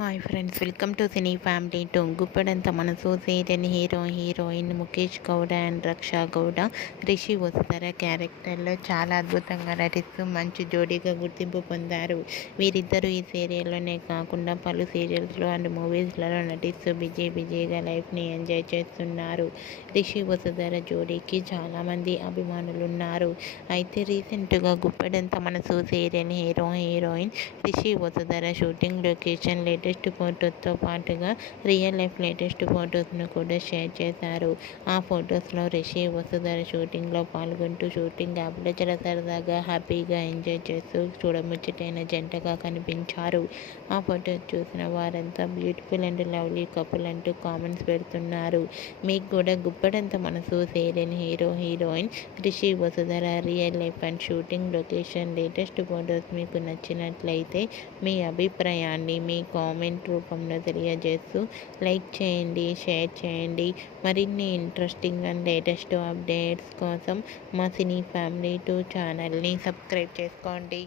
Hi friends, welcome to cine family two. Guppedantha Manasu serial heroine Mukesh Gowda and Raksha Gowda Rishi Vasudhara క్యారెక్టర్లో చాలా అద్భుతంగా నటిస్తూ మంచి జోడీగా గుర్తింపు పొందారు. వీరిద్దరూ ఈ సీరియల్లోనే కాకుండా పలు సీరియల్స్లో అండ్ మూవీస్లలో నటిస్తూ బిజీగా లైఫ్ని ఎంజాయ్ చేస్తున్నారు. రిషి వసుధర జోడీకి చాలామంది అభిమానులున్నారు. అయితే రీసెంట్గా Guppedantha Manasu serial heroine Rishi Vasudhara shooting location latest ఫొటోస్తో పాటుగా రియల్ లైఫ్ లేటెస్ట్ ఫొటోస్ను కూడా షేర్ చేశారు. ఆ ఫొటోస్లో రిషి వసుధర షూటింగ్లో పాల్గొంటూ షూటింగ్ యాప్లో చాలా సరదాగా హ్యాపీగా ఎంజాయ్ చేస్తూ చూడముచ్చటైన జంటగా కనిపించారు. ఆ ఫొటోస్ చూసిన వారంతా బ్యూటిఫుల్ అండ్ లవ్లీ కపుల్ అంటూ కామెంట్స్ పెడుతున్నారు. మీకు కూడా Guppedantha Manasu serial heroine Rishi Vasudhara real life and shooting location latest photos మీకు నచ్చినట్లయితే మీ అభిప్రాయాన్ని మీ కామెంట్ రూపంలో తెలియజేస్తూ లైక్ చేయండి, షేర్ చేయండి. మరిన్ని ఇంట్రెస్టింగ్ అండ్ లేటెస్ట్ అప్డేట్స్ కోసం మా సినీ ఫ్యామిలీ 2 ఛానల్ని సబ్స్క్రైబ్ చేసుకోండి.